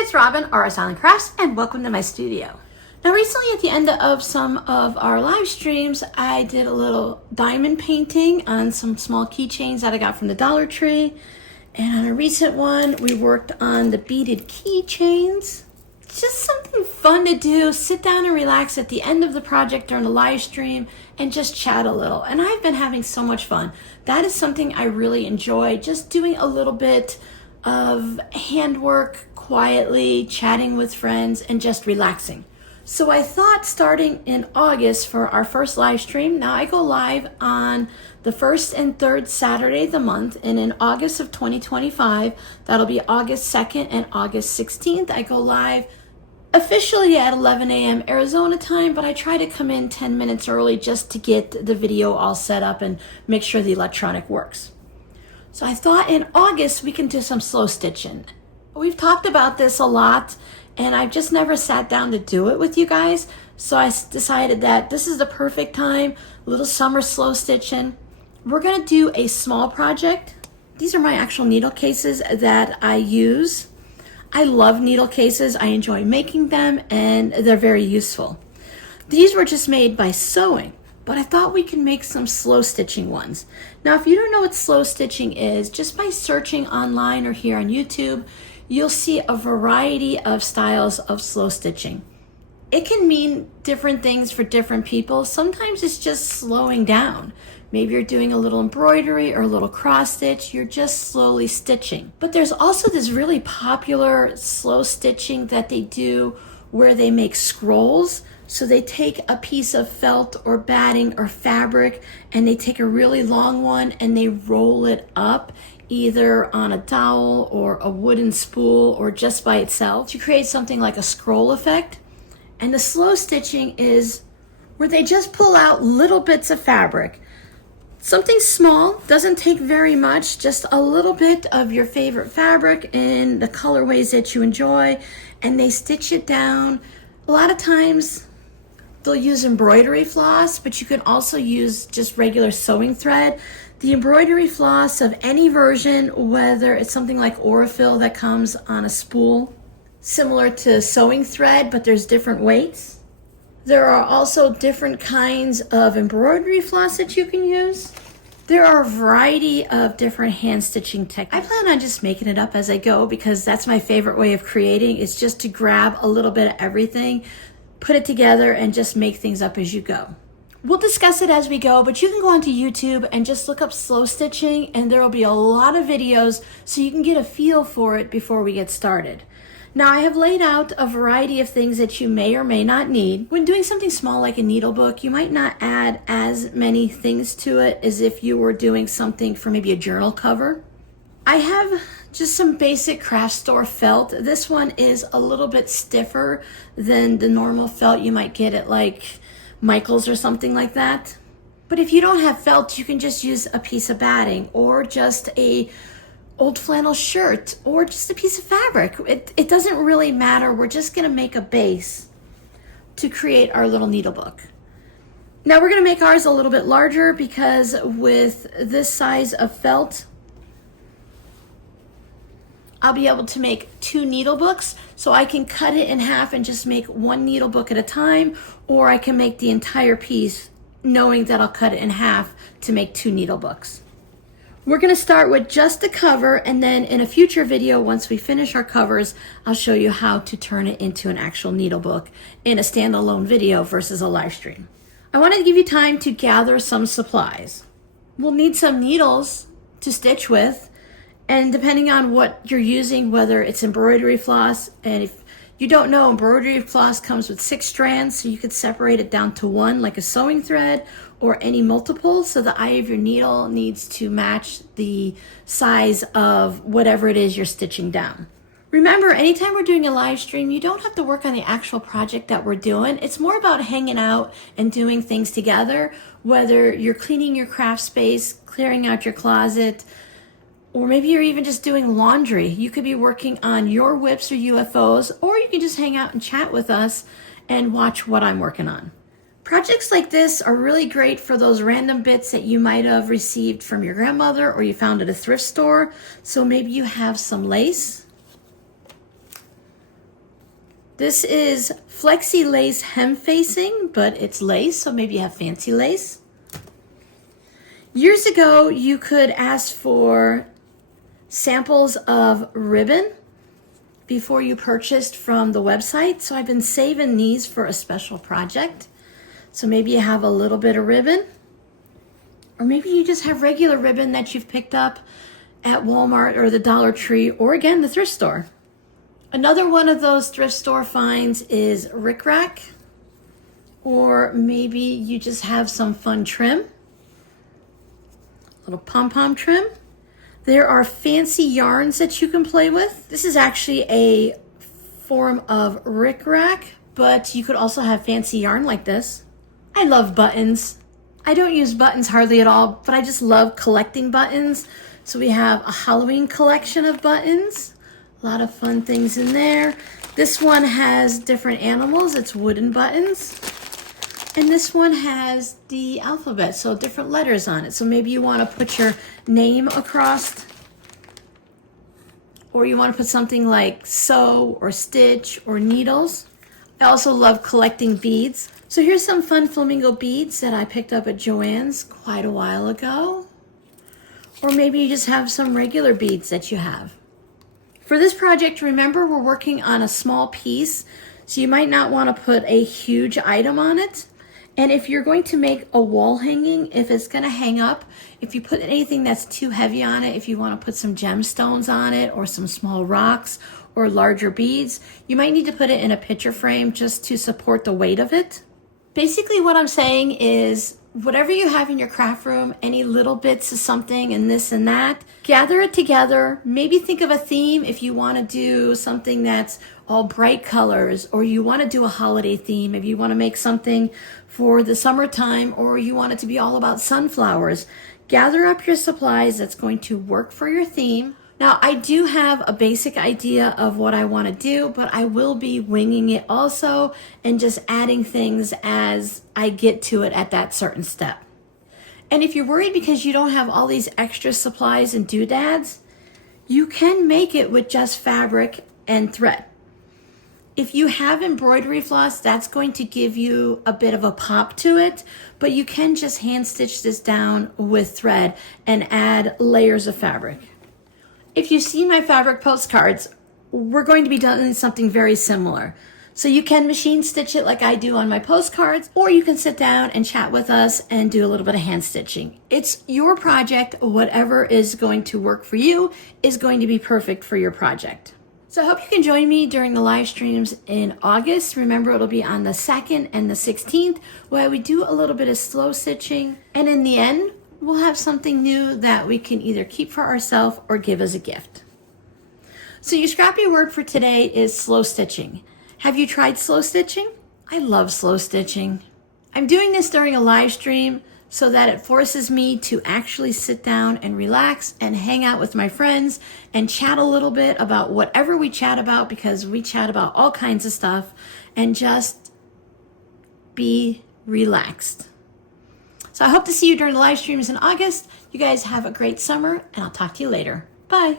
It's Robin, RS Island Crafts, and welcome to my studio. Now recently at the end of some of our live streams, I did a little diamond painting on some small keychains that I got from the Dollar Tree. And on a recent one, we worked on the beaded keychains. It's just something fun to do, sit down and relax at the end of the project during the live stream and just chat a little. And I've been having so much fun. That is something I really enjoy, just doing a little bit of handwork, quietly chatting with friends and just relaxing. So I thought starting in August for our first live stream. Now I go live on the first and third Saturday of the month, and in August of 2025, that'll be August 2nd and August 16th, I go live officially at 11 a.m. Arizona time, but I try to come in 10 minutes early just to get the video all set up and make sure the electronic works. So I thought in August we can do some slow stitching. We've talked about this a lot, and I've just never sat down to do it with you guys. So I decided that this is the perfect time, a little summer slow stitching. We're gonna do a small project. These are my actual needle cases that I use. I love needle cases. I enjoy making them, and they're very useful. These were just made by sewing, but I thought we could make some slow stitching ones. Now, if you don't know what slow stitching is, just by searching online or here on YouTube, you'll see a variety of styles of slow stitching. It can mean different things for different people. Sometimes it's just slowing down. Maybe you're doing a little embroidery or a little cross stitch. You're just slowly stitching. But there's also this really popular slow stitching that they do where they make scrolls. So they take a piece of felt or batting or fabric and they take a really long one and they roll it up either on a dowel or a wooden spool or just by itself to create something like a scroll effect. And the slow stitching is where they just pull out little bits of fabric. Something small, doesn't take very much, just a little bit of your favorite fabric in the colorways that you enjoy, and they stitch it down. A lot of times they'll use embroidery floss, but you can also use just regular sewing thread. The embroidery floss of any version, whether it's something like Aurifil that comes on a spool, similar to sewing thread, but there's different weights. There are also different kinds of embroidery floss that you can use. There are a variety of different hand stitching techniques. I plan on just making it up as I go because that's my favorite way of creating, is just to grab a little bit of everything, put it together, and just make things up as you go. We'll discuss it as we go, but you can go onto YouTube and just look up slow stitching and there will be a lot of videos so you can get a feel for it before we get started. Now I have laid out a variety of things that you may or may not need. When doing something small like a needle book, you might not add as many things to it as if you were doing something for maybe a journal cover. I have just some basic craft store felt. This one is a little bit stiffer than the normal felt you might get at like Michael's or something like that. But if you don't have felt, you can just use a piece of batting or just a old flannel shirt or just a piece of fabric. It doesn't really matter. We're just gonna make a base to create our little needle book. Now we're gonna make ours a little bit larger because with this size of felt, I'll be able to make 2 needle books, so I can cut it in half and just make 1 needle book at a time, or I can make the entire piece knowing that I'll cut it in half to make 2 needle books. We're gonna start with just the cover, and then in a future video, once we finish our covers, I'll show you how to turn it into an actual needle book in a standalone video versus a live stream. I wanted to give you time to gather some supplies. We'll need some needles to stitch with, and depending on what you're using, whether it's embroidery floss, and if you don't know, embroidery floss comes with 6 strands, so you could separate it down to 1 like a sewing thread or any multiple, so the eye of your needle needs to match the size of whatever it is you're stitching down. Remember, anytime we're doing a live stream, you don't have to work on the actual project that we're doing. It's more about hanging out and doing things together, whether you're cleaning your craft space, clearing out your closet, or maybe you're even just doing laundry. You could be working on your whips or UFOs, or you can just hang out and chat with us and watch what I'm working on. Projects like this are really great for those random bits that you might have received from your grandmother or you found at a thrift store. So maybe you have some lace This is flexi lace hem facing, but it's lace, so maybe you have fancy lace. Years ago, you could ask for samples of ribbon before you purchased from the website. So I've been saving these for a special project. So maybe you have a little bit of ribbon, or maybe you just have regular ribbon that you've picked up at Walmart or the Dollar Tree, or again, the thrift store. Another one of those thrift store finds is rickrack, or maybe you just have some fun trim, little pom-pom trim. There are fancy yarns that you can play with. This is actually a form of rickrack, but you could also have fancy yarn like this. I love buttons. I don't use buttons hardly at all, but I just love collecting buttons. So we have a Halloween collection of buttons. A lot of fun things in there. This one has different animals. It's wooden buttons. And this one has the alphabet, so different letters on it. So maybe you want to put your name across, or you want to put something like sew or stitch or needles. I also love collecting beads. So here's some fun flamingo beads that I picked up at Joann's quite a while ago. Or maybe you just have some regular beads that you have. For this project, remember we're working on a small piece, so you might not want to put a huge item on it. And if you're going to make a wall hanging, if it's going to hang up, if you put anything that's too heavy on it, if you want to put some gemstones on it or some small rocks or larger beads, you might need to put it in a picture frame just to support the weight of it. Basically what I'm saying is whatever you have in your craft room, any little bits of something and this and that, gather it together. Maybe think of a theme if you want to do something that's all bright colors, or you want to do a holiday theme, if you want to make something for the summertime, or you want it to be all about sunflowers. Gather up your supplies that's going to work for your theme. Now, I do have a basic idea of what I want to do, but I will be winging it also and just adding things as I get to it at that certain step. And if you're worried because you don't have all these extra supplies and doodads, you can make it with just fabric and thread. If you have embroidery floss, that's going to give you a bit of a pop to it, but you can just hand stitch this down with thread and add layers of fabric. If you see my fabric postcards, we're going to be doing something very similar. So you can machine stitch it like I do on my postcards, or you can sit down and chat with us and do a little bit of hand stitching. It's your project. Whatever is going to work for you is going to be perfect for your project. So I hope you can join me during the live streams in August. Remember, it'll be on the 2nd and the 16th, where we do a little bit of slow stitching. And in the end, we'll have something new that we can either keep for ourselves or give as a gift. So your scrappy word for today is slow stitching. Have you tried slow stitching? I love slow stitching. I'm doing this during a live stream so that it forces me to actually sit down and relax and hang out with my friends and chat a little bit about whatever we chat about, because we chat about all kinds of stuff, and just be relaxed. So I hope to see you during the live streams in August. You guys have a great summer, and I'll talk to you later. Bye.